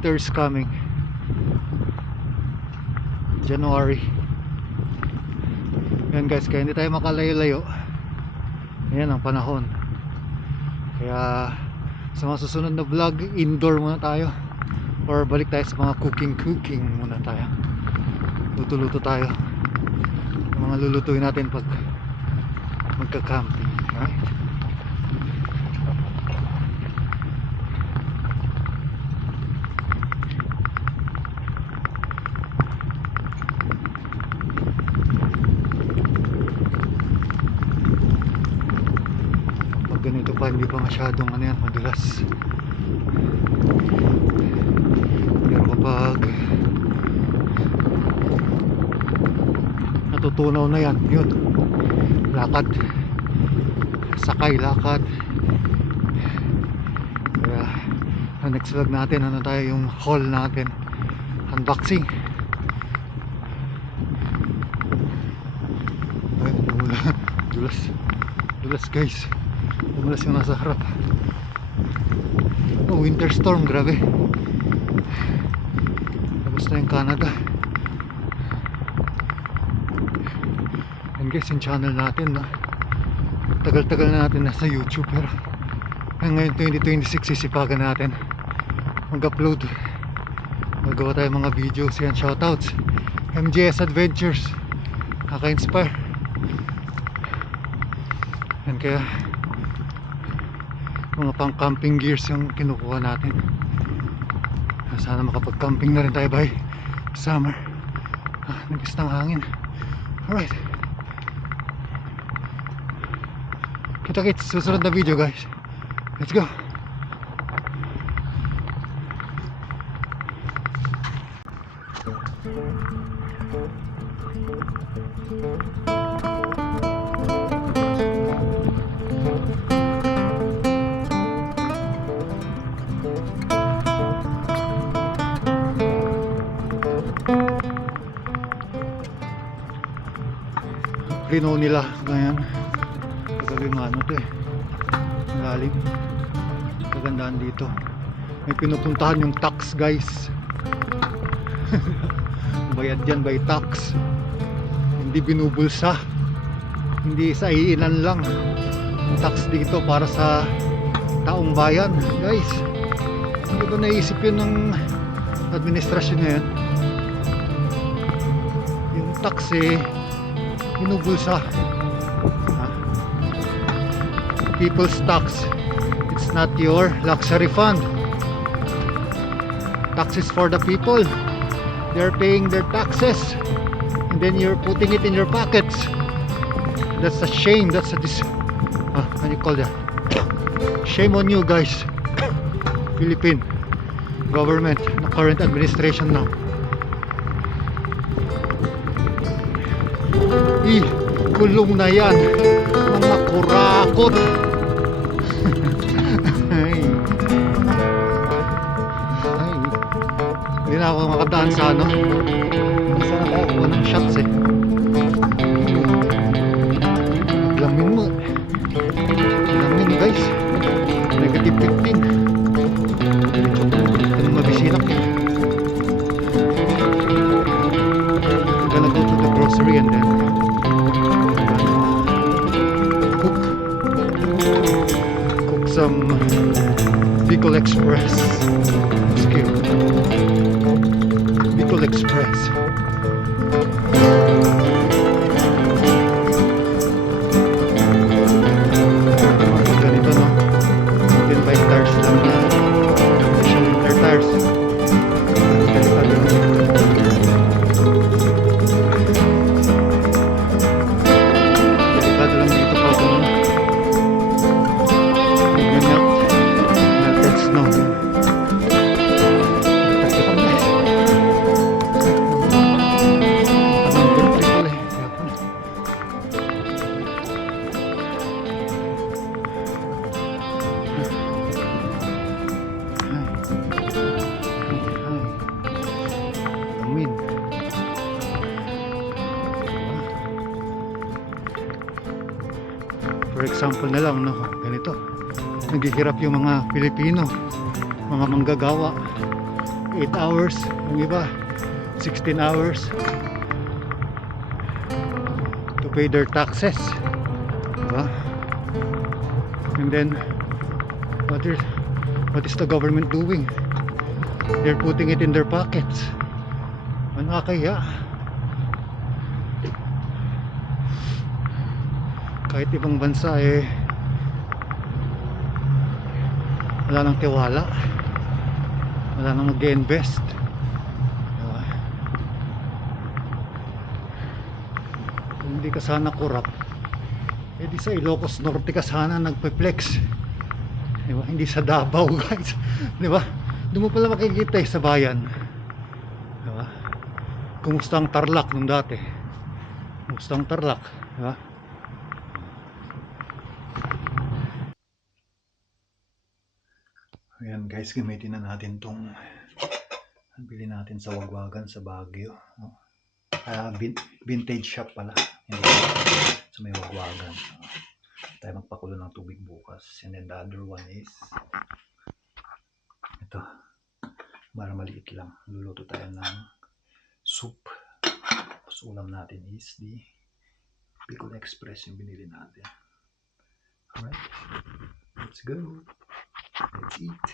winter is coming. January. Yan guys, kaya hindi tayo makalayo-layo. Ayan ang panahon. Kaya sa mga susunod na vlog, indoor muna tayo. Or balik tayo sa mga cooking muna tayo. Luto-luto tayo. Yung mga lulutuin natin pag magka-camping. Right? Pag ganito pa, hindi pa masyadong ano yan, madulas. Pero kapag natutunaw na yan, yun, lakad, sakay, lakad. Kaya ang next vlog natin, ano tayo, yung haul natin, unboxing. Ay, dulas, dulas guys, dulas yung nasa harap. Oh, winter storm, grabe. Tapos na yung Canada. And guys, yung channel natin, no, tagal-tagal na natin nasa YouTube, pero ngayon 2026 sisipagan natin mag-upload, magawa tayo mga videos. Yan, shoutouts MJS Adventures, kaka-inspire. Yan, kaya mga pang camping gears yung kinukuha natin. Sana makapag-camping na rin tayo by summer. Nagis ng hangin. Alright, kita-kits susunod na video guys. Let's go. Rino nila ngayon. Kagabi nga ano to eh, malalim. Kagandaan dito, may pinupuntahan yung tax guys. Bayad yan by tax, hindi binubulsa, hindi sa iilan lang. Yung tax dito para sa taong bayan guys. Hindi ba naisip yun ng administrasyon ngayon? Yung tax eh binubulsa. People's tax, it's not your luxury fund. Taxes for the people. They're paying their taxes and then you're putting it in your pockets. That's a shame. That's a what do you call that? Shame on you guys. Philippine government, the current administration now. Kulong na yan, mga kurakot. Ay. Ay. Hindi na ako makadaan sa ano. Sana tayo kuha ng shots eh. Lamin mo. Lamin guys. Negative 15. Ito nung mabisinak eh. I'm gonna go to the grocery and then cook some Bicol Express. Skip Bicol Express. Ganito no, mountain bike tires lang na special winter tires. Delikado lang dito pag melted snow. For example na lang, no, ganito naghihirap yung mga Pilipino, mga manggagawa. 8 hours, yung iba 16 hours to pay their taxes, diba? And then what is the government doing? They're putting it in their pockets. Ano kaya? Kahit ibang bansa wala nang tiwala, wala nang mag-invest, diba? Kung hindi ka sana corrupt, di sa Ilocos Norte ka sana nagpe-flex, diba? Hindi sa Davao, guys. Diba? Doon mo pala makikita sa bayan, diba? Kumusta ang Tarlac nung dati? Kumusta ang Tarlac, diba? Ayan guys, gamitin na natin tong bili natin sa Wagwagan sa Baguio, no? Vintage shop pala, hindi sa may Wagwagan. Tayo magpakulo ng tubig bukas. And then the other one is ito, para maliit lang, luluto tayo ng soup. Tapos ulam natin is the Bicol Express yung binili natin. Alright, let's go, let's eat.